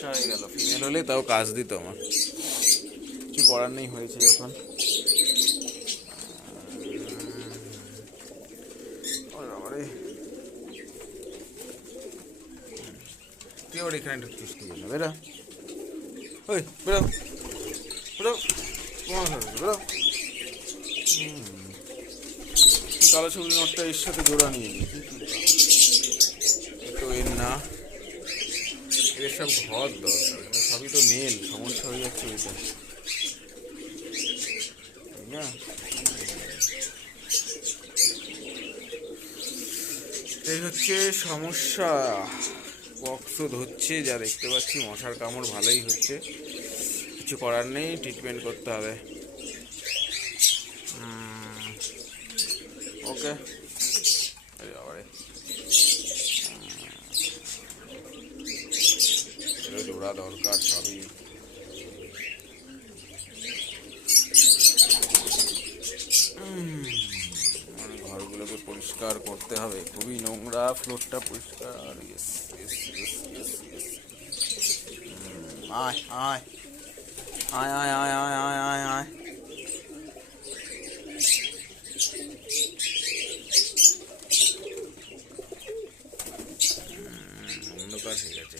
সমস্যা হয়ে গেল। ফিমেল হলে তাও কাজ দিত আমার, কিছু করার নেই, হয়েছে যখন। ওরে বাবারে, তুই আবার এখানে ঢুকছিস কি জন্য? বেরো, ওই বেরো বেরো, তোমার ঘরে বেরো। কালো ছবি নোটটা এর সাথে জোড়া নিয়ে নি, তো এর না, এর সব ঘর দরকার, সবই তো মেল, সমস্যা হয়ে যাচ্ছে ওইটা, তাই না? এই হচ্ছে সমস্যা, পক্সও হচ্ছে যা দেখতে পাচ্ছি, মশার কামড় ভালোই হচ্ছে, কিছু করার নেই, ট্রিটমেন্ট করতে হবে। ওকে, জোড়া দরকার সবই। ঘরগুলোকে পরিষ্কার করতে হবে, খুবই নোংরা, ফ্লোরটা পরিষ্কার। Yes yes yes yes yes. আয় আয় আয় আয় আয় আয় আয় আয় আয়। অন্ধকার হয়ে গেছে।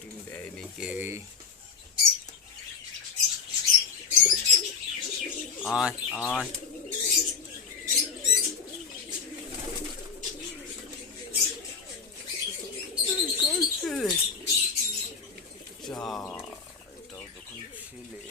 ডিম দেয়নি কেউই। আয় আয়, যা, এটাও যখন ছেলে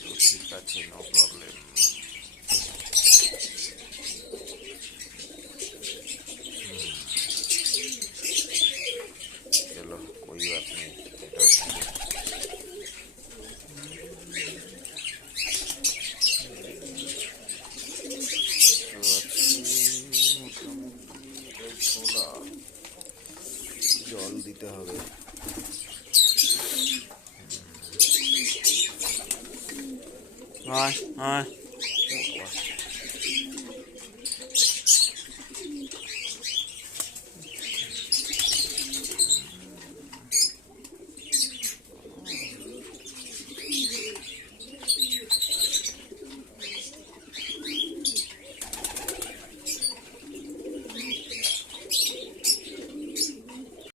তো ঠিক আছে, নো প্রবলেম। চলো, কোই বাত নেই, এটাও ছেলে। জল দিতে হবে। আয় আয়।